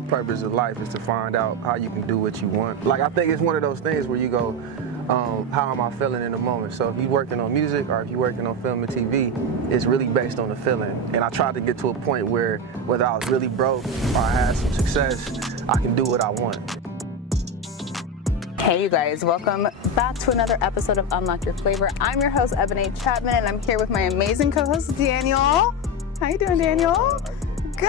whole purpose of life is to find out how you can do what you want. Like, I think it's one of those things where you go, how am I feeling in the moment? So if you're working on music or if you're working on film and TV, it's really based on the feeling. And I tried to get to a point where whether I was really broke or I had some success, I can do what I want. Hey you guys, welcome back to another episode of Unlock Your Flavor. I'm your host, Ebony Chapman, and I'm here with my amazing co-host, Daniel. How you doing, Daniel? Good.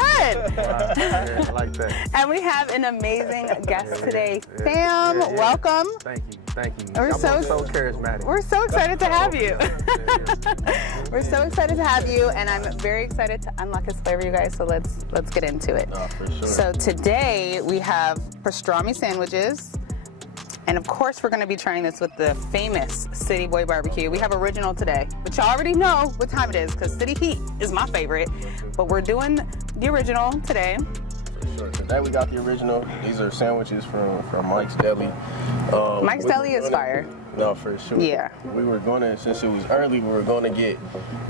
I like that. And we have an amazing guest today. Fam, welcome. Thank you. Thank you. We're so charismatic. We're so excited to have you. We're so excited to have you, and I'm very excited to unlock his flavor, you guys. So let's get into it. Oh, for sure. So today we have pastrami sandwiches. And of course, we're going to be trying this with the famous CITYBOI BBQ. We have original today, but y'all already know what time it is because City Heat is my favorite. But we're doing the original today. For sure. Today we got the original. These are sandwiches from Mike's Deli. Mike's Deli is fire. No, for sure. Yeah. We were gonna, since it was early, we were gonna get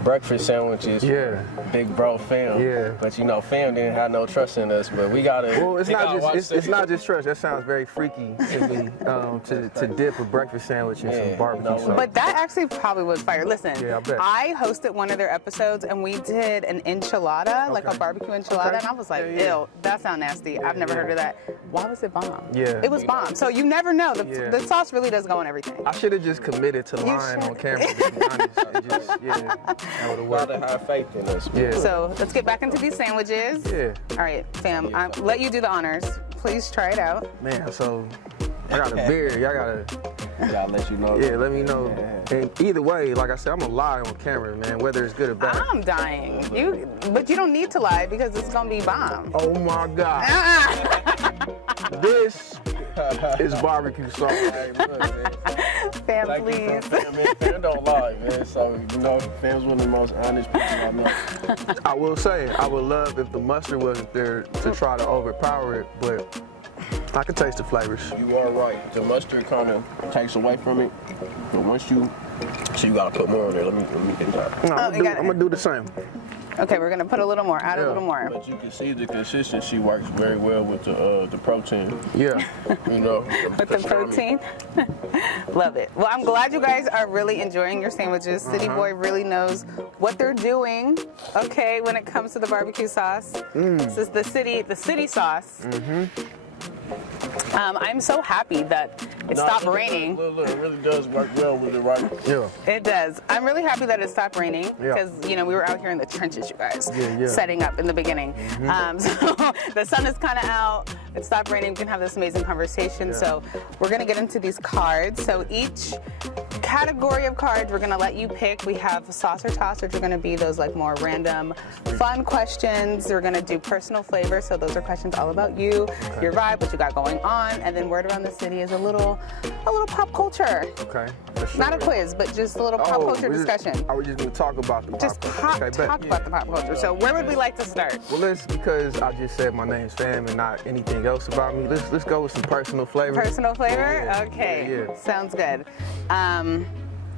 breakfast sandwiches. Yeah. Big bro Fam. Yeah. But you know, Fam didn't have no trust in us. But we gotta. Well, it's not just trust. That sounds very freaky to me. To dip a breakfast sandwich in some barbecue sauce. But that actually probably was fire. Listen, Yeah, I bet. I hosted one of their episodes and we did an enchilada, like a barbecue enchilada, and I was like, ew, that sounds nasty. I've never heard of that. Why was it bomb? Yeah. It was bomb. So you never know. The sauce really does go on everything. I should have just committed to lying on camera, to be honest. That would have worked. Gotta have faith in us. Yeah. So let's get back into these sandwiches. Yeah. All right, Fam, I'll let you do the honors. Please try it out. Man, so I got a beard. Y'all Gotta let you know. yeah, let me know. And either way, like I said, I'm gonna lie on camera, man, whether it's good or bad. I'm dying. But you don't need to lie because it's gonna be bomb. Oh my God. This is barbecue sauce. Hey, look, man. Fam, Thank you, please. Fam don't lie, man. So, you know, Fam's one of the most honest people I know. I will say, I would love if the mustard wasn't there to try to overpower it, but I can taste the flavors. You are right. The mustard kind of takes away from it, but once you, so you gotta put more on there. Let me get that. No, I'm gonna do the same. Okay, we're gonna put a little more, add a little more. But you can see the consistency works very well with the protein. Yeah. You know, With the protein. Love it. Well, I'm glad you guys are really enjoying your sandwiches. CITYBOI really knows what they're doing, okay, when it comes to the barbecue sauce. This is the city sauce. I'm so happy that it stopped raining. Look, it really does work well with it, right? Yeah. It does. I'm really happy that it stopped raining Yeah. because, you know, we were out here in the trenches, you guys, Yeah. setting up in the beginning. So the sun is kind of out. It stopped raining. We can have this amazing conversation. Yeah. So we're going to get into these cards. So each category of cards, we're going to let you pick. We have sauce or toss, which are going to be those like more random, fun questions. We're going to do personal flavor. So those are questions all about you, your vibe, what you got going on. And then word around the city is a little pop culture. Okay. For sure. Not a quiz, but just a little pop culture discussion. Are we just gonna talk about the Just pop culture? Okay, bet. talk about the pop culture. So where would we like to start? Well, because I just said my name's Fam and not anything else about me. Let's go with some personal flavor. Personal flavor? Yeah. Okay. Yeah. Sounds good.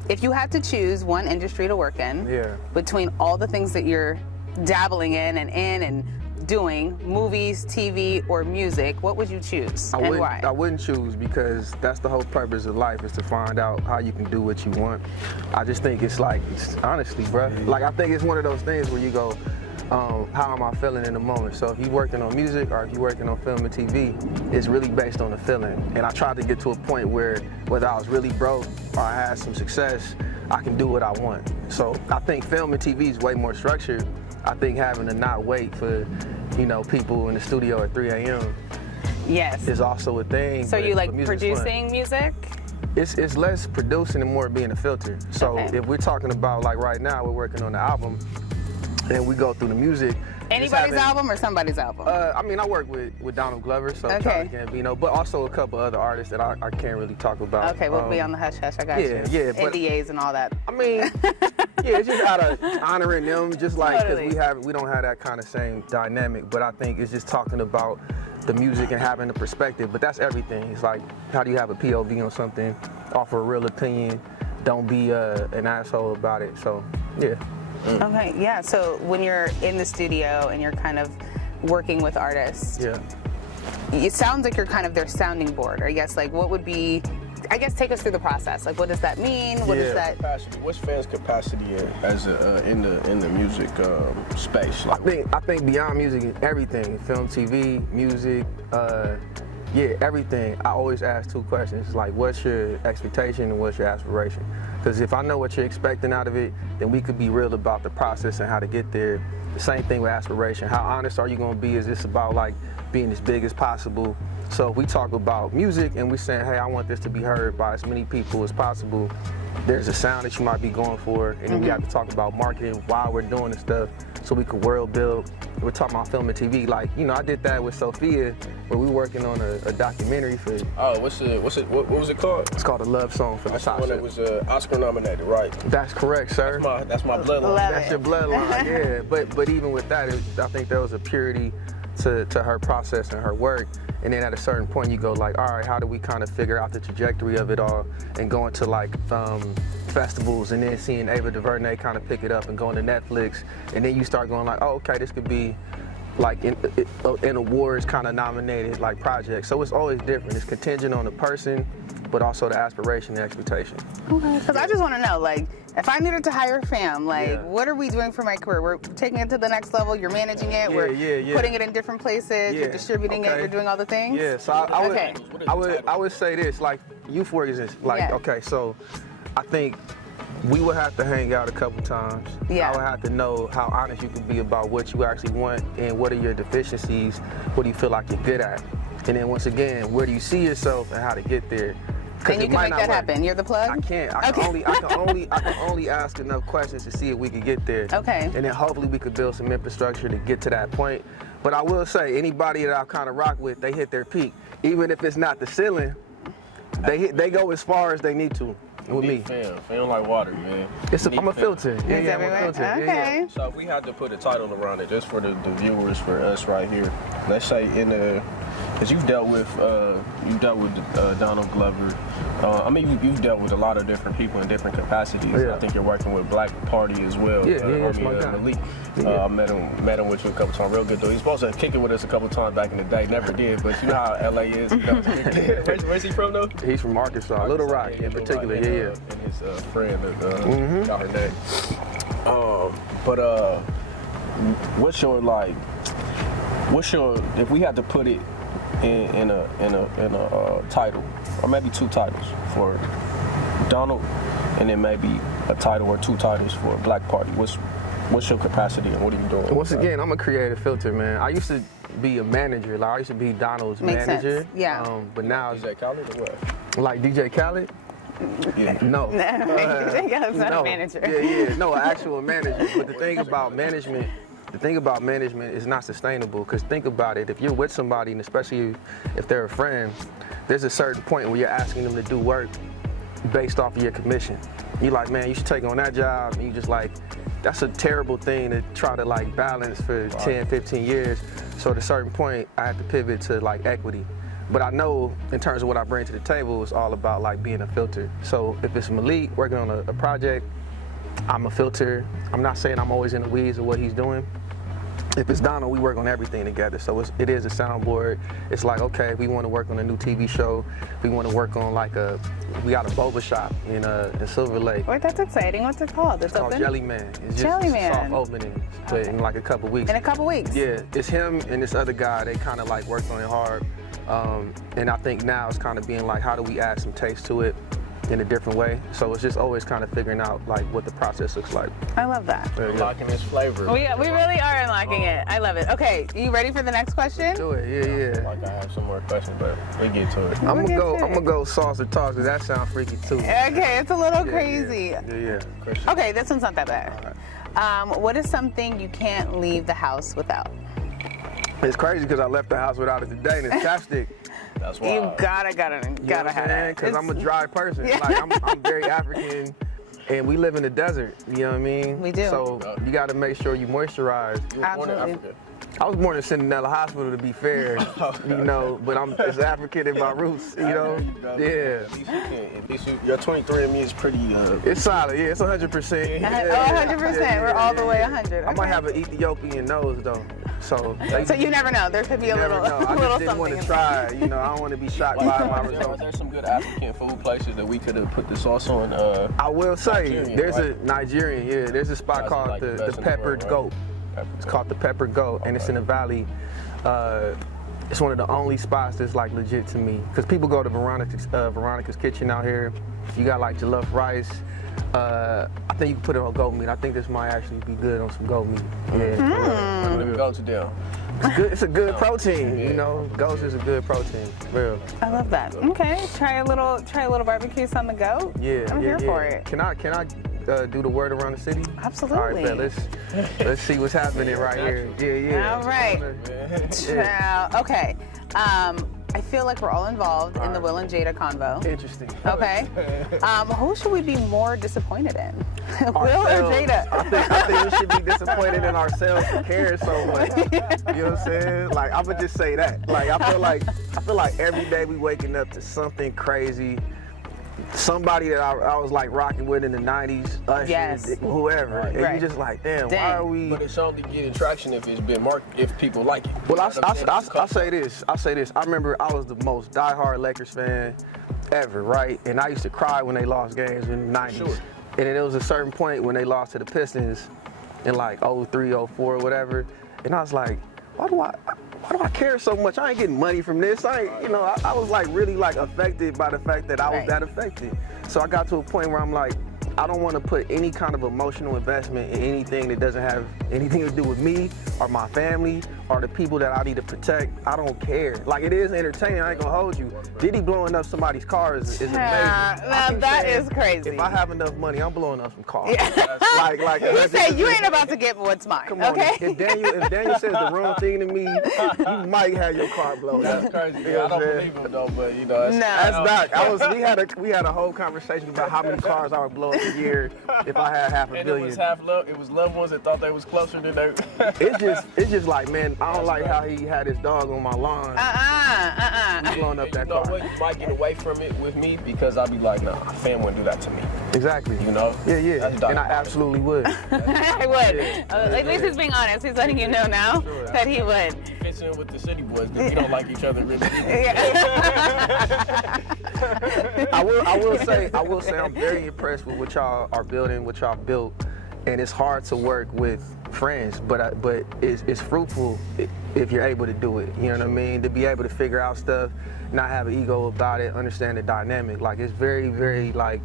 If you had to choose one industry to work in between all the things that you're dabbling in and doing, movies, TV, or music, what would you choose and why? I wouldn't choose because that's the whole purpose of life is to find out how you can do what you want. I just think it's honestly, bro, like I think it's one of those things where you go, how am I feeling in the moment? So if you're working on music or if you're working on film and TV, it's really based on the feeling. And I tried to get to a point where whether I was really broke or I had some success, I can do what I want. So I think film and TV is way more structured. I think having to not wait for, you know, people in the studio at 3 a.m. Yes. is also a thing. So you like producing music? It's less producing and more being a filter. So if we're talking about like right now, we're working on the album and we go through the music. Anybody's album or somebody's album? I mean, I work with Donald Glover, so Childish Gambino, but also a couple other artists that I can't really talk about. Okay, we'll be on the hush hush. I got you. Yeah, but NDAs and all that. I mean, yeah, it's just out of honoring them, just like because Totally. we don't have that kind of same dynamic. But I think it's just talking about the music and having the perspective. But that's everything. It's like, how do you have a POV on something? Offer a real opinion. Don't be an asshole about it. So, yeah. Okay, yeah. So when you're in the studio and you're kind of working with artists, it sounds like you're kind of their sounding board, or I guess like what would be, I guess take us through the process. Like what does that mean? What is that? Capacity. What's fans' capacity in the music space? Like, I think beyond music, everything, film, TV, music, yeah, everything. I always ask two questions, like what's your expectation and what's your aspiration? Because if I know what you're expecting out of it, then we could be real about the process and how to get there. The same thing with aspiration. How honest are you gonna be? Is this about like being as big as possible? So if we talk about music and we're saying, hey, I want this to be heard by as many people as possible, there's a sound that you might be going for, and then we have to talk about marketing while we're doing the stuff so we could world build. We're talking about film and TV. Like, you know, I did that with Sophia, where we were working on a documentary for. Oh, what was it called? It's called A Love Song for That's Natasha. the one that was Oscar nominated, right? That's correct, sir. That's my bloodline. Love That's it. your bloodline, yeah. But even with that, I think there was a purity to her process and her work. And then at a certain point, you go like, all right, how do we kind of figure out the trajectory of it all, and going to like festivals, and then seeing Ava DuVernay kind of pick it up and going to Netflix, and then you start going like, oh, okay, this could be like an awards kind of nominated like project. So it's always different. It's contingent on the person, but also the aspiration and expectation. Okay. Because I just want to know, like, if I needed to hire Fam, like, what are we doing for my career? We're taking it to the next level. You're managing it. We're putting it in different places. You're distributing it. You're doing all the things. Yeah. So I would say this, like you for instance, like okay, so I think we would have to hang out a couple times. Yeah. I would have to know how honest you can be about what you actually want and what are your deficiencies. What do you feel like you're good at? And then once again, where do you see yourself and how to get there? And you can make that happen. You're the plug? I can't. I can only ask enough questions to see if we can get there. Okay. And then hopefully we could build some infrastructure to get to that point. But I will say, anybody that I kind of rock with, they hit their peak. Even if it's not the ceiling, they go as far as they need to with me. Fam like water, man. I'm a filter. I'm a filter. Okay. So if we had to put a title around it, just for the viewers, for us right here, let's say because you've dealt with Donald Glover. I mean, you've dealt with a lot of different people in different capacities. Yeah. I think you're working with Black Party as well. That's my guy. Malik. I met him with you a couple times. Real good though. He's supposed to kick it with us a couple times back in the day. Never did, but you know how LA is. Where's he from though? He's from Arkansas, Little Rock in particular. And his friend got her name. If we had to put it in a title, or maybe two titles for Donald, and then maybe a title or two titles for Black Party, what's your capacity and what are you doing? Once again, I'm a creative filter, man. I used to be a manager. Like I used to be Donald's manager. Sense. Yeah. But now DJ Khaled or what? like DJ Khaled. Yeah. No. DJ Khaled's not a manager. Yeah. No, an actual manager. But the thing about management is not sustainable. Because think about it, if you're with somebody, and especially if they're a friend, there's a certain point where you're asking them to do work based off of your commission. You're like, man, you should take on that job, and you just like, that's a terrible thing to try to like balance for 10, 15 years. So at a certain point, I had to pivot to like equity. But I know in terms of what I bring to the table, it's all about like being a filter. So if it's Malik working on a project, I'm a filter. I'm not saying I'm always in the weeds of what he's doing. If it's Donald, we work on everything together. So it is a soundboard. It's like, okay, if we want to work on a new TV show, we want to work on like we got a boba shop in Silver Lake. Wait, that's exciting. What's it called? It's called Jelly Man. It's just Jelly a Man. soft opening, but in like a couple weeks. In a couple weeks? Yeah, it's him and this other guy. They kind of like worked on it hard. And I think now it's kind of being like, how do we add some taste to it in a different way? So it's just always kind of figuring out like what the process looks like. I love that. Unlocking this flavor. We really are unlocking it. I love it. Okay, you ready for the next question? Do it, yeah. Like I have some more questions, but we get to it. I'm gonna go sauce or toss, because that sounds freaky too. Okay, it's a little crazy. Yeah. Okay, this one's not that bad. What is something you can't leave the house without? It's crazy because I left the house without it today, and it's chapstick. That's why. You gotta have it. Because I'm a dry person. Like I'm very African, and we live in the desert. You know what I mean? We do. So you got to make sure you moisturize. You were born in Absolutely. Africa. I was born in Centinela Hospital, to be fair, you know, but I'm as African in my roots, you know? Yeah. At least your 23andMe is pretty. It's solid, yeah, it's 100%. Oh, 100%. We're all the way 100. I might have an Ethiopian nose, though. So you never know. There could be a little, know. I a little just didn't want something. to try. You know, I don't want to be shocked by my results. There's some good African food places that we could have put the sauce on. I will say, Nigerian, there's right? a Nigerian, yeah. There's a spot Guys called like the the best in the Peppered world, Goat. right? It's called the Peppered Goat, and it's in the Valley. It's one of the only spots that's like legit to me. Cause people go to Veronica's Kitchen out here. You got like jollof rice. I think you can put it on goat meat. I think this might actually be good on some goat meat. Yeah. Let me go to them. It's good. It's a good protein. Yeah. You know, goats is a good protein. Real. I love that. Okay, try a little barbecue on the go. Yeah. I'm here for it. Can I do the word around the city? Absolutely. All right, bet, let's see what's happening right here. Yeah. All right. Child. Okay. I feel like we're all involved in the Will and Jada convo. Interesting. Okay. Who should we be more disappointed in? Will or Ourselves. Jada? I think we should be disappointed in ourselves for caring so much. You know what I'm saying? Like, I would just say that. Like, I feel like every day we waking up to something crazy. Somebody that I was like rocking with in the 90s, Usher, Yes. whoever. And Right. you just like, damn, why are we? But it's only getting traction if it's been marked, if people like it. Well, I say this. I remember I was the most diehard Lakers fan ever, right? And I used to cry when they lost games in the 90s. Sure. And then there was a certain point when they lost to the Pistons in like 03, 04, whatever. And I was like, why do I care so much? I ain't getting money from this. I was like really like affected by the fact that I was Right. that affected. So I got to a point where I'm like, I don't want to put any kind of emotional investment in anything that doesn't have anything to do with me or my family or the people that I need to protect. I don't care. Like, it is entertaining. I ain't gonna hold you. Diddy blowing up somebody's car is amazing. Yeah, I keep that saying, is crazy. If I have enough money, I'm blowing up some cars. Yeah. like You say you ain't about to get what's mine, Come on, okay? if Daniel says the wrong thing to me, you might have your car blown up. That's crazy. You know I don't what I'm believe him though, but you know, That's Doc. We had a whole conversation about how many cars I would blow up a year if I had half a And billion. it was half love. It was loved ones that thought they was closer than they. It's just like, man, I don't like how he had his dog on my lawn. He's blowing up that You know car. what? You might get away from it with me because I'll be like, nah, fam wouldn't do that to me. Exactly. You know? Yeah. That's And Doc. I absolutely would. I would. At least he's being honest. He's letting you know now that he would. Fits in with the city boys because we don't like each other really. I will say I'm very impressed with what y'all are building, what y'all built, and it's hard to work with friends, but it's fruitful if you're able to do it. You know what I mean? To be able to figure out stuff, not have an ego about it, understand the dynamic. Like, it's very, very like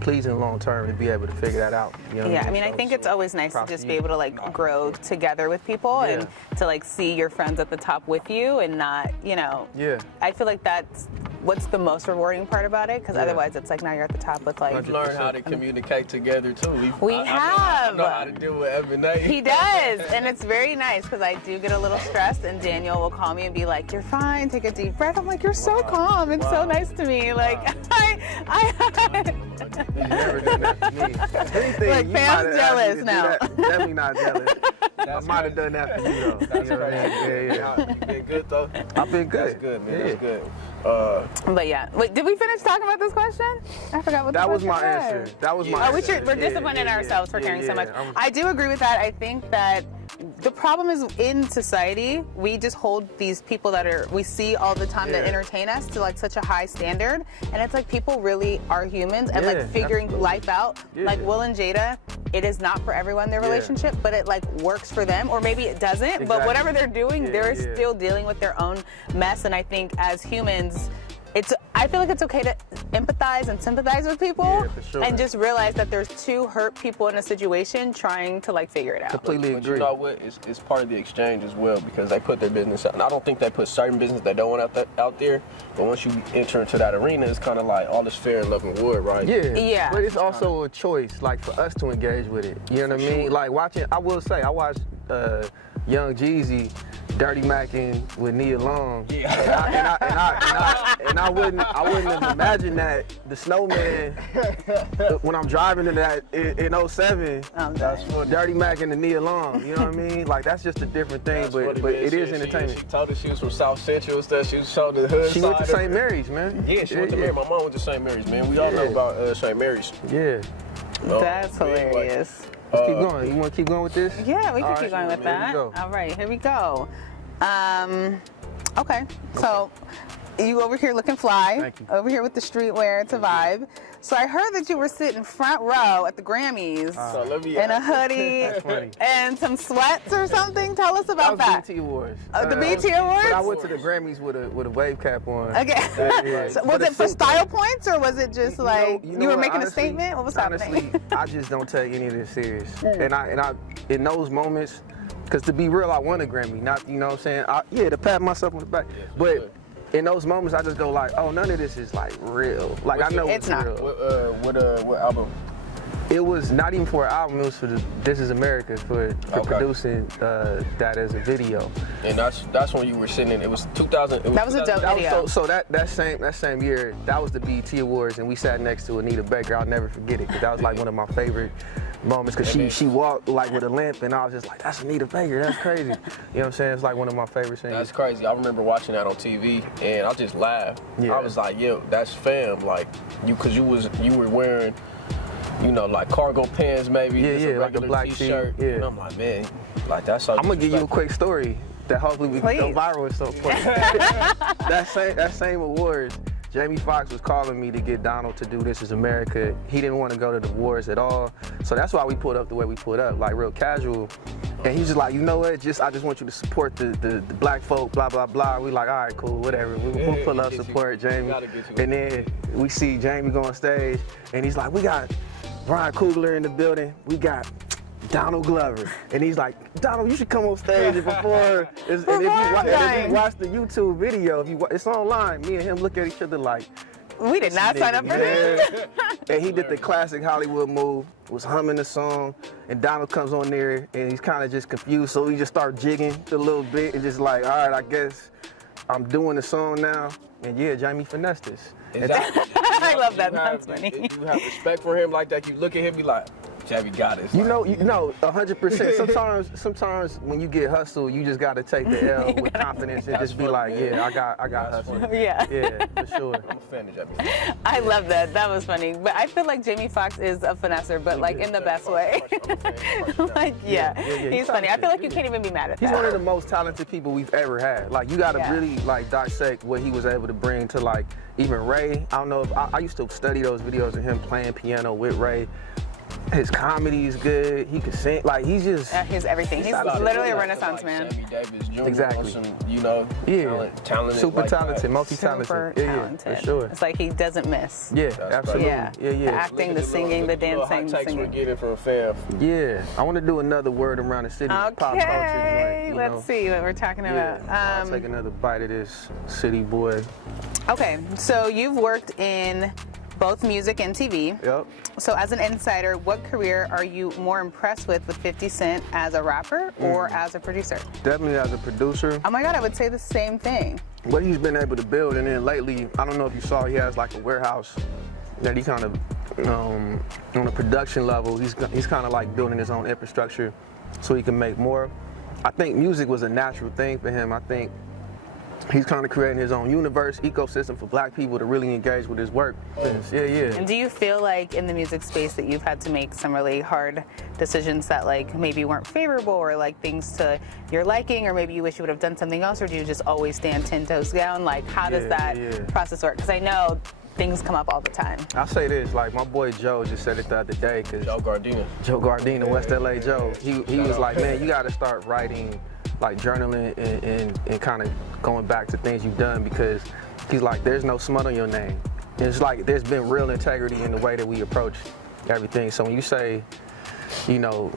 pleasing long term to be able to figure that out. You know what I mean, I think it's always nice to props just to be you. able to like grow together with people Yeah. and to like see your friends at the top with you and not, Yeah. I feel like that's what's the most rewarding part about it because Yeah. otherwise it's like now you're at the top with like. We've learned how to communicate together too. I have. know how to deal with everything. He does, and it's very nice because I do get a little stressed, and Daniel will call me and be like, "You're fine. Take a deep breath." I'm like, "You're so calm and so nice to me." Like, You never done that to me. If anything, Look, you Pam's might have asked me jealous to do now. that. Definitely not jealous. I might have done that for you though. That's You know what I mean? crazy. Yeah. You been good though? I've been good. That's good, man. Yeah. That's good. But yeah, wait, did we finish talking about this question? I forgot what the That was question my was. answer. That was my Oh, answer. we're disappointed in ourselves for caring so much. I do agree with that. I think that the problem is in society, we just hold these people that we see all the time that Yeah. entertain us to like such a high standard. And it's like people really are humans and Yeah, like figuring life out. Yeah. Like Will and Jada, it is not for everyone their Yeah. relationship, but it like works for them, or maybe it doesn't. But Exactly. whatever they're doing, Yeah, they're yeah. still dealing with their own mess. And I think as humans, I feel like it's okay to empathize and sympathize with people Yeah, for sure. and just realize that there's two hurt people in a situation trying to like figure it out. Completely But agree. you know what? It's part of the exchange as well because they put their business out. And I don't think they put certain business they don't want out there. But once you enter into that arena, it's kind of like all this fair and love and war, right? Yeah. Yeah. But it's also a choice, like, for us to engage with it. You know what I mean? Like, I will say, I watched Young Jeezy Dirty Mackin' with Nia Long. Yeah. And I wouldn't have imagined that the Snowman, when I'm driving to that in 07, That's funny. Dirty Mackin' and Nia Long. You know what I mean? Like, that's just a different thing, That's but funny, but man. it is She entertainment. told us she was from South Central and stuff. She was showing the hood She side went to of St. it. Mary's, man. Yeah, she went to Mary. My mom went to St. Mary's, man. We all know Yeah. about St. Mary's. Yeah. No, That's but anyway, hilarious. Let's keep going. You want to keep going with this? Yeah, we can All keep right, going with here we that. go. All right, here we go. Okay, so you over here looking fly. Thank you. Over here with the streetwear to vibe. So I heard that you were sitting front row at the Grammys So let me in a hoodie funny. and some sweats or something. Tell us about that. BET Awards. The BET Awards? But I went to the Grammys with a wave cap on. Okay. Yeah. So But was the it for suit, style points or was it just like you were what, making a honestly- statement? What was happening? Honestly, I just don't take any of this serious. And I in those moments, because to be real, I won a Grammy. Not, you know what I'm saying? To pat myself on the back. But in those moments, I just go like, oh, none of this is like real. Like I know It's it's not. real. What album? It was not even for an album. It was for the This Is America for producing that as a video. And that's when you were sitting in. It was 2000. That was a dope video. So that same year, that was the BET Awards, and we sat next to Anita Baker. I'll never forget it, because that was like one of my favorite moments, because she walked like with a limp, and I was just like, that's Anita Baker, that's crazy. You know what I'm saying? It's like one of my favorite singers. That's crazy. I remember watching that on TV, and I just laughed. Yeah. I was like, yo, that's fam. Like because you were wearing, you know, like cargo pants, maybe. Yeah, just yeah, a like a regular black t-shirt. tee, yeah. And I'm like, man, like that's so. I'm gonna give you a quick story that hopefully we can go Please. viral at some point. that same awards, Jamie Foxx was calling me to get Donald to do This Is America. He didn't want to go to the awards at all, so that's why we pulled up the way we pulled up, like real casual. And he's just like, you know what? I just want you to support the black folk, blah blah blah. We like, all right, cool, whatever. We'll pull up, support Jamie. And then we see Jamie go on stage, and he's like, we got Ryan Coogler in the building. We got Donald Glover, and he's like, Donald, you should come on stage and perform. And if you watch the YouTube video, it's online. Me and him look at each other like, We did not sign up for this. yeah. And he did the classic Hollywood move, was humming the song, and Donald comes on there, and he's kind of just confused, so he just starts jigging a little bit, and just like, all right, I guess I'm doing the song now. And yeah, Jamie finessed this. I love that. That's funny. You have respect for him like that. You look at him, be like, Jamie got it. You know, 100%. Sometimes when you get hustled, you just gotta take the L with confidence and just be like, yeah, I got hustled. Yeah. Yeah, for sure. I'm a fan of Jamie. I love that. That was funny. But I feel like Jamie Foxx is a finesser, but like in the best way. Like, yeah. He's funny. I feel like you can't even be mad at that. He's one of the most talented people we've ever had. Like, you gotta really like dissect what he was able to bring to like even Ray. I don't know if I used to study those videos of him playing piano with Ray. His comedy is good. He can sing. Like, he's just His everything. He's literally a renaissance man. Sammy Davis Jr. Exactly. Some, you know, talented, super like talented, that. multi-talented. Super Yeah, talented. for sure. It's like he doesn't miss. Yeah, That's absolutely. Yeah. Yeah, The yeah. acting, the singing, the dancing, the Hot takes we're singing. getting from fam. Yeah, I want to do another word around the city. Pop culture Okay, joint, you let's know? see what we're talking Yeah, about. I'll take another bite of this city boy. Okay, so you've worked in both music and TV. Yep. So as an insider, what career are you more impressed with 50 Cent as a rapper or as a producer? Definitely as a producer. Oh my God, I would say the same thing. What he's been able to build, and then lately, I don't know if you saw, he has like a warehouse that he kind of, on a production level, he's kind of like building his own infrastructure so he can make more. I think music was a natural thing for him. I think he's kind of creating his own universe, ecosystem for black people to really engage with his work. Yeah. And do you feel like in the music space that you've had to make some really hard decisions that like maybe weren't favorable, or like things to your liking, or maybe you wish you would have done something else, or do you just always stand 10 toes down? Like, how does that process work? Because I know things come up all the time. I'll say this, like my boy Joe just said it the other day, because Joe Gardena, West LA Joe, he was like, man, you got to start writing, like journaling and kind of going back to things you've done, because he's like, there's no smut on your name. It's like there's been real integrity in the way that we approach everything. So when you say, you know,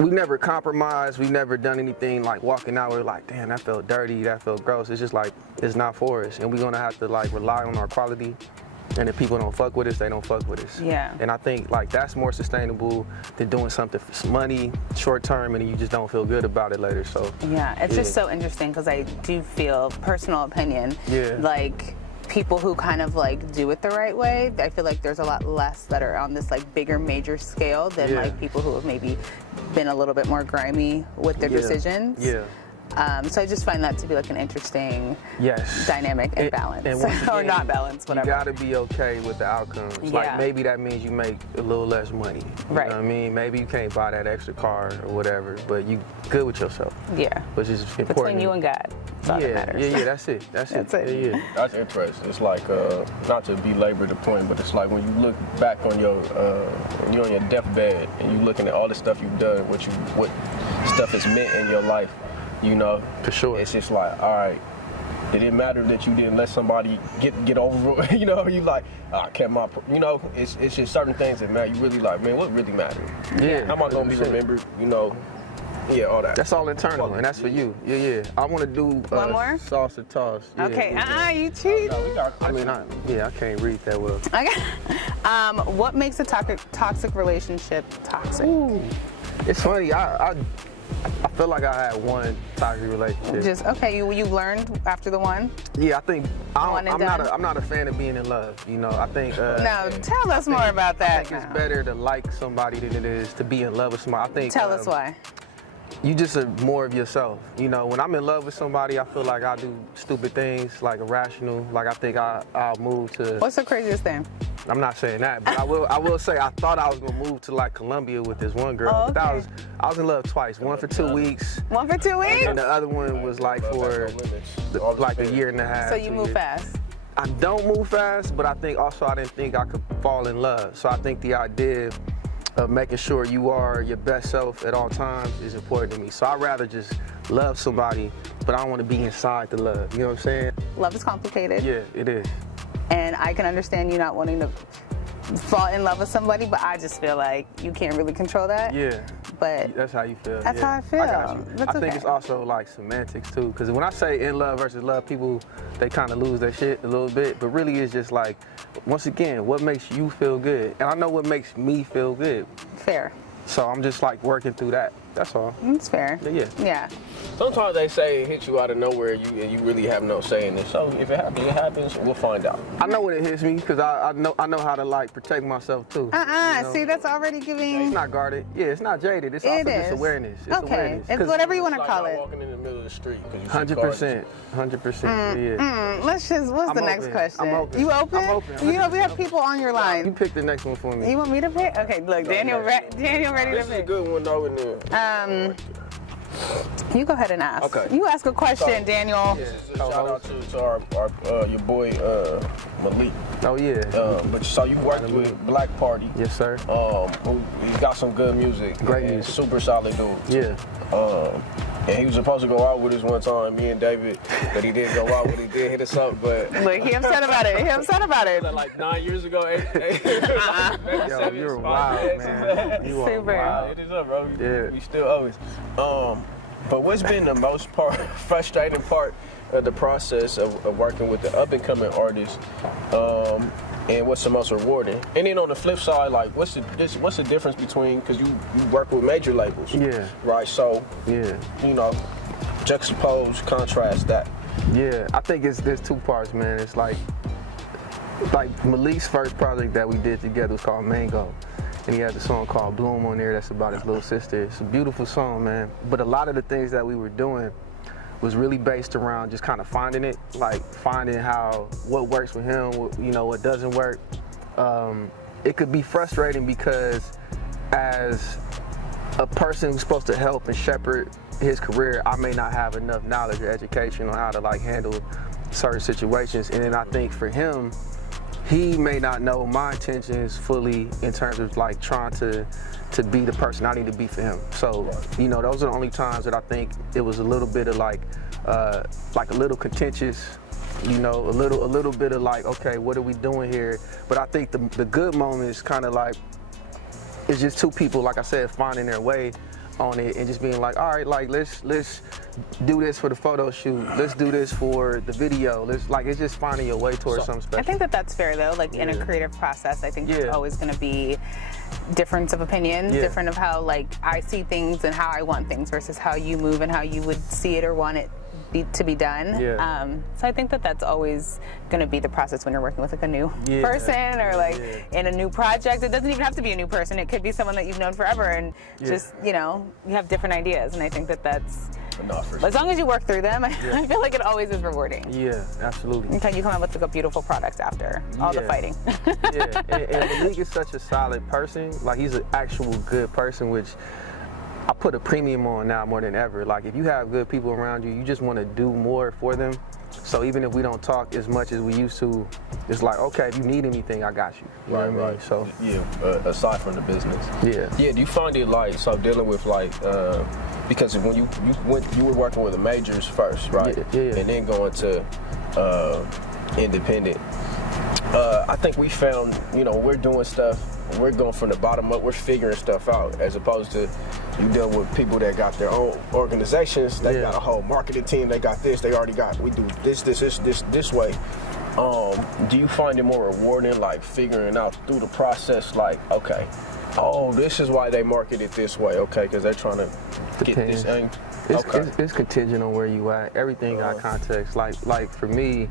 we never compromised, we never done anything like walking out, we're like, damn, that felt dirty, that felt gross. It's just like, it's not for us. And we're gonna have to like rely on our quality. And if people don't fuck with us, they don't fuck with us. Yeah. And I think like that's more sustainable than doing something for some money, short term, and you just don't feel good about it later. So yeah, it's just so interesting, because I do feel, personal opinion, like people who kind of like do it the right way, I feel like there's a lot less that are on this like bigger major scale than like people who have maybe been a little bit more grimy with their decisions. Yeah. So I just find that to be like an interesting Yes. dynamic and balance. And once or again, not balance, whatever. You gotta be okay with the outcomes. Yeah. Like maybe that means you make a little less money. You Right. know what I mean? Maybe you can't buy that extra car or whatever, but you good with yourself. Yeah. Which is important. Between you and God. That's all that matters. Yeah, that's it. That's That's it. it. Yeah. That's interesting. It's like, not to belabor the point, but it's like when you look back on when you're on your deathbed and you're looking at all the stuff you've done, what stuff has meant in your life, you know. For sure. It's just like, all right, it didn't matter that you didn't let somebody get over it. You know, you like, I kept my, you know, it's just certain things that matter. You really like, man, what really matters? Yeah. How am I gonna be remembered? You know. Yeah, all that. That's all internal, and that's for you. Yeah. I want to do one more sauce to toss. Yeah, Okay. yeah. You cheat. I mean, I can't read that well. Okay. What makes a toxic relationship toxic? Ooh. It's funny. I feel like I had one toxic relationship. Just okay. You learned after the one. Yeah, I think One and done? I'm not a fan of being in love. You know, I think. Now tell us more about that. I think it's better to like somebody than it is to be in love with somebody. I think. Tell us why. You just are more of yourself. You know, when I'm in love with somebody, I feel like I do stupid things, like irrational. Like I think I'll move to. What's the craziest thing? I'm not saying that, but I will say I thought I was gonna move to like Colombia with this one girl. Oh, okay. But I was in love twice. One for 2 weeks. One for 2 weeks? And the other one was like for like a year and a half. So you 2 move years. fast. I don't move fast, but I think also I didn't think I could fall in love. So I think the idea of making sure you are your best self at all times is important to me. So I'd rather just love somebody, but I don't want to be inside the love. You know what I'm saying? Love is complicated. Yeah, it is. And I can understand you not wanting to fall in love with somebody, but I just feel like you can't really control that. Yeah. But That's how you feel. that's yeah. how I feel. I got you. That's I think okay. it's also like semantics too, because when I say in love versus love, people, they kind of lose their shit a little bit, but really it's just like, once again, what makes you feel good? And I know what makes me feel good. fair. So I'm just like working through that. That's all. It's fair. Yeah. Yeah. Sometimes they say it hits you out of nowhere, and you really have no say in it. So if it happens, we'll find out. I know when it hits me because I know how to like protect myself too. You know? See, that's already giving. It's not guarded. Yeah, it's not jaded. It's also just awareness. It's okay. awareness. It's whatever you want to It's call like it. not walking in the middle of the street. 100%. 100%. Yeah. What's the I'm next open. question? I'm open. You open? I'm open. You know, we have people on your You line. pick the next one for me. You want me to pick? Okay, look, Daniel ready This to is a pick. good one though. In there. You go ahead and ask. Okay. You ask a question, Daniel. Shout out to our your boy Malik. Oh yeah. But so you worked with Black Party. Yes, sir. Who he got some good music. Great and music. Super solid dude. Yeah. And he was supposed to go out with us one time, me and David, but he didn't go out. But he did hit us up. But Look, he upset about it. He upset about it. like 9 years ago, maybe Yo, 7 you're years, wild, man. You are Super. wild. It is up, bro. Yeah. We still owe it. But what's been the most frustrating part of the process of working with the up and coming artists, and what's the most rewarding? And then on the flip side, like what's the difference between, because you work with major labels, Yeah. right? So Yeah. you know, juxtapose, contrast that. Yeah. I think there's two parts, man. It's like Malik's first project that we did together was called Mango. And he had the song called Bloom on there that's about his little sister. It's a beautiful song, man. But a lot of the things that we were doing was really based around just kind of finding it, like finding what works with him, what doesn't work. It could be frustrating because as a person who's supposed to help and shepherd his career, I may not have enough knowledge or education on how to like handle certain situations. And then I think for him, he may not know my intentions fully in terms of like trying to be the person I need to be for him. So, those are the only times that I think it was a little bit of like a little contentious, a little bit of like, okay, what are we doing here? But I think the good moments kind of like, it's just two people, like I said, finding their way on it and just being like, all right, like let's do this for the photo shoot. Let's do this for the video. It's just finding your way towards something special. I think that's fair though. Like in a creative process, I think there's always going to be difference of opinions, different of how like I see things and how I want things versus how you move and how you would see it or want it to be done. Yeah. So I think that's always going to be the process when you're working with like a new person or like in a new project. It doesn't even have to be a new person. It could be someone that you've known forever and just, you have different ideas. And I think that's No, for As sure. long as you work through them, I feel like it always is rewarding. Yeah, absolutely. Okay, you come up with a beautiful product after all the Yeah. fighting. Yeah, and Malik is such a solid person. Like, he's an actual good person, which I put a premium on now more than ever. Like, if you have good people around you, you just want to do more for them. So even if we don't talk as much as we used to, it's like, okay, if you need anything, I got you. You know what I mean? So Yeah, aside from the business. yeah. Yeah, do you find it like, so dealing with like, because when you were working with the majors first, right? Yeah. And then going to independent. I think we found, we're doing stuff, we're going from the bottom up, we're figuring stuff out, as opposed to you dealing with people that got their own organizations, they got a whole marketing team, they got this, we do this way. Do you find it more rewarding, like figuring out through the process, like, okay, oh, this is why they market it this way, okay, because they're trying to get this aim? It's contingent on where you at. Everything got context. Like for me,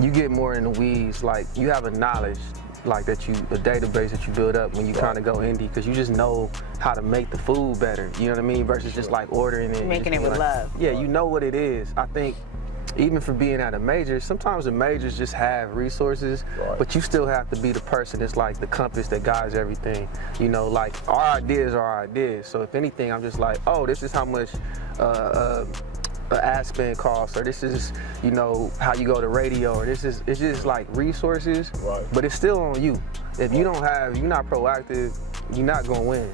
you get more in the weeds. Like, you have a knowledge, like a database that you build up when you kind of go indie, because you just know how to make the food better. You know what I mean? Versus just like ordering it, Making it with love. Yeah, you know what it is. I think even for being at a major, sometimes the majors just have resources, but you still have to be the person that's like the compass that guides everything. Like, our ideas are our ideas. So if anything, I'm just like, oh, this is how much an ad spend costs, or this is, how you go to radio, or it's just like resources, but it's still on you. If you don't have, you're not proactive, you're not gonna win.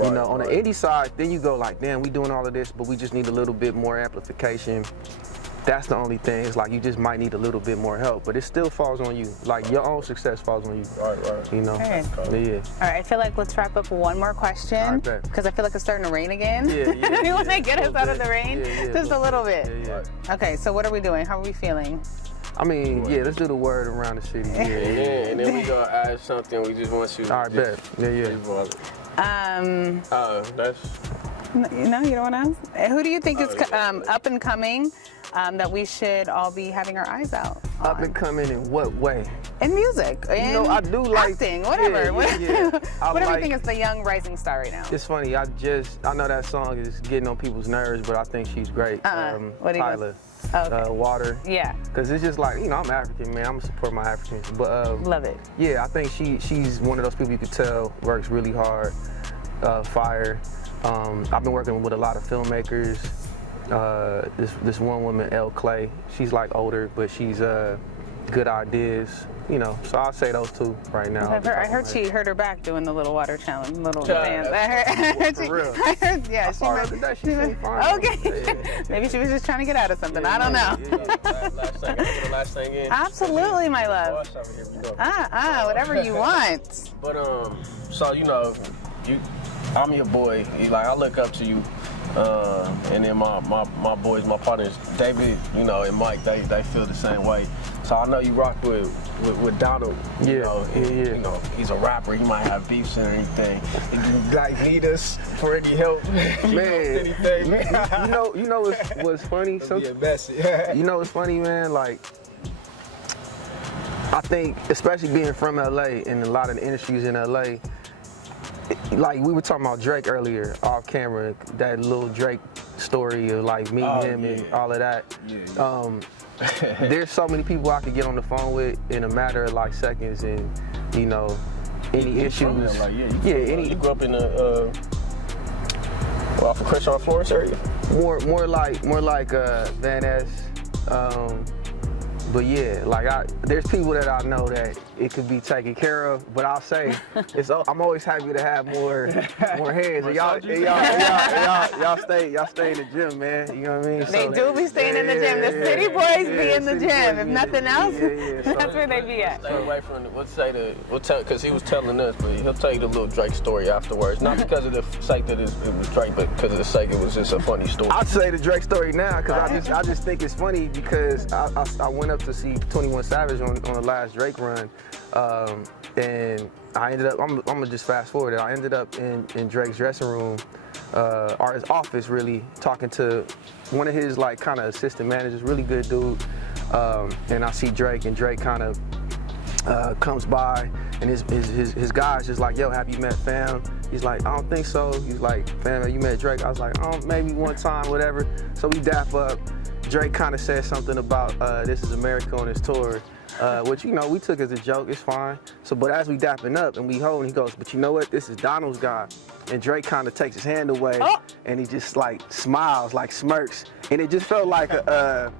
On the indie side, then you go like, damn, we doing all of this, but we just need a little bit more amplification. That's the only thing. It's like, you just might need a little bit more help, but it still falls on you. Like, your own success falls on you. Right. Okay. Yeah. All right, I feel like let's wrap up with one more question, because I feel like it's starting to rain again. Yeah. You want to get us out of the rain? Yeah, Just a little bit. Yeah. Okay, so what are we doing? How are we feeling? I mean, let's do the word around the city. Yeah. And then we gonna add something. We just want you to. All right, bet. Yeah. That's. No, you don't want to? Who do you think is up and coming that we should all be having our eyes out on? Up and coming in what way? In music, in I do like acting, whatever. Yeah. What do you think is the young rising star right now? It's funny. I know that song is getting on people's nerves, but I think she's great. What do you Tyler. Okay. Water. Yeah. Because it's just like, I'm African, man. I'm gonna support my Africans. But love it. Yeah, I think she's one of those people you could tell works really hard. Fire. I've been working with a lot of filmmakers. This one woman, Elle Clay, she's like older, but she's good ideas. So I'll say those two right now. I heard she hurt her back doing the little water challenge, little Yeah, dance. For real. I heard, yeah, I saw her today. She seemed fine. Okay. Yeah. Maybe she was just trying to get out of something. I don't know. Last thing in. Absolutely, my love. Whatever you want. But so I'm your boy. I look up to you. And then my boys, my partners, David, and Mike, they feel the same way. So I know you rock with Donald. Yeah. He's a rapper. He might have beefs and anything. If you guys need us for any help, man. Anything. You know what's funny? You know what's funny, man? Like, I think, especially being from LA and a lot of the industries in LA. Like, we were talking about Drake earlier off camera, that little Drake story of like meeting him and all of that. There's so many people I could get on the phone with in a matter of like seconds, and any issues. You grew up in the off of Crenshaw, Florence area. More like Van Ness. But yeah, there's people that I know that it could be taken care of, but I'll say I'm always happy to have more heads. And y'all stay in the gym, man. You know what I mean? They do be staying in the gym. The city boys be in the gym. If nothing else, that's where they be at. Stay away from we'll tell, because he was telling us, but he'll tell you the little Drake story afterwards. Not because of the sake that it was Drake, but because of the sake it was just a funny story. I'll say the Drake story now, because I just think it's funny, because I went up to see 21 Savage on the last Drake run, and I ended up, I'm gonna just fast forward it, I ended up in Drake's dressing room, or his office really, talking to one of his kind of assistant managers, really good dude, and I see Drake, and Drake kind of comes by, and his guy's just like, yo, have you met Fam? He's like, I don't think so. He's like, Fam, have you met Drake? I was like, oh, maybe one time, whatever. So we dap up. Drake kind of said something about this is America on his tour, which, you know, we took as a joke. It's fine. So, but as we dapping up and we holding, he goes, but you know what? This is Donald's guy. And Drake kind of takes his hand away, and he just like smiles, like smirks, and it just felt like a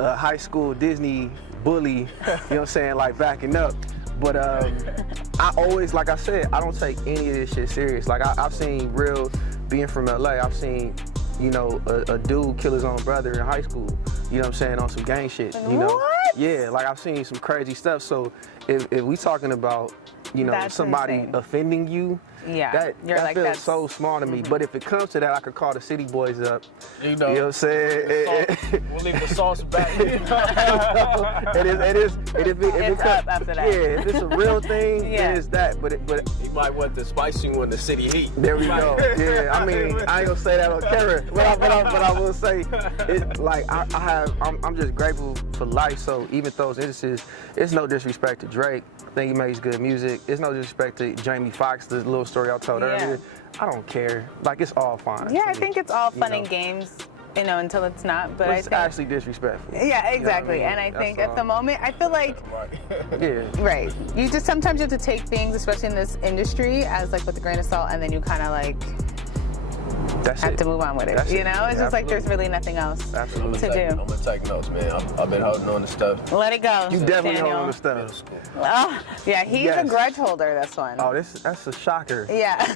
high school Disney bully. You know what I'm saying? Like backing up. But I always, like I said, I don't take any of this shit serious. Like I've seen being from LA, I've seen, you know, a dude kill his own brother in high school. You know what I'm saying? On some gang shit. You know? What? Yeah, like I've seen some crazy stuff. So if we talking about, you know, That's somebody insane. offending you, Yeah, that you're like, feels that's so small to me. But if it comes to that, I could call the City Boys up. You know what I'm saying? we'll leave the sauce back. It is. It's up after that. Yeah, if it's a real thing, Yeah. then it's that. But He might want the spicy one, the city heat. there we go. Yeah, I mean, I ain't gonna say that on camera, but I will say, it, like I'm just grateful for life. So even those instances, it's no disrespect to Drake. I think he makes good music. It's no disrespect to Jamie Foxx, the little story I told earlier. I don't care. Like, it's all fine. Yeah, to I me, think it's all fun you know? and games, you know, until it's not. But I It's think actually disrespectful. yeah, exactly. You know what I mean? And I That's think all. at the moment, I feel like Yeah. right. You just sometimes you have to take things, especially in this industry, as like with a grain of salt, and then you kind of like That's have it. to move on with it. That's You it. know, it's just like there's Absolutely. really nothing else Absolutely. to I'm do. gonna take notes, man. I've been holding on to stuff. Let it go. You definitely Daniel. hold on to stuff. Oh, yeah, he's Yes. a grudge holder. This one. Oh, that's a shocker. Yeah.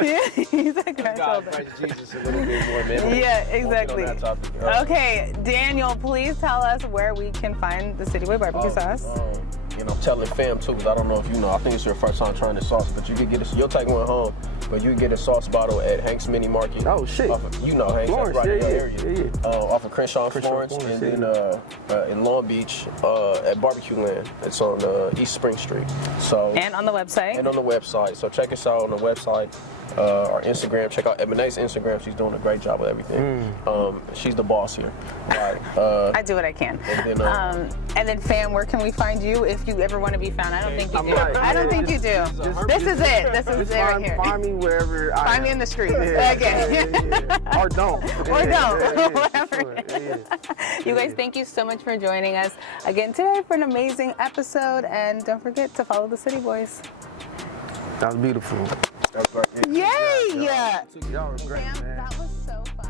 Yeah. He's a grudge God, holder. Christ Jesus, a little bit more, man. Yeah, Won't get on exactly. that topic. Okay, Daniel, please tell us where we can find the CITYBOI BBQ Sauce. You know, telling fam too, because I don't know if you know. I think it's your first time trying this sauce, but you could get you'll take one home, but you can get a sauce bottle at Hank's Mini Market. Oh, shit. Off of, you know Hank's, Florence, that's right in yeah, your area. yeah. Off of Crenshaw and Florence, Florence, and then in Long Beach at Barbecue Land. It's on East Spring Street. So And on the website. and on the website. So check us out on the website. Our Instagram. Check out Emine's Instagram. She's doing a great job with everything. She's the boss here. Right. I do what I can. And then, fam, where can we find you if you ever want to be found? I don't think you do. right. I don't think you do. This is it. This is Just it right here. find me wherever I Find am. me in the streets. Yeah, Okay. yeah. Or don't. Or don't. Yeah, Whatever. sure, yeah. You guys, thank you so much for joining us again today for an amazing episode. And don't forget to follow the City Boys. That was beautiful. that's great. Yay! Y'all were great, Fam, man. that was so fun.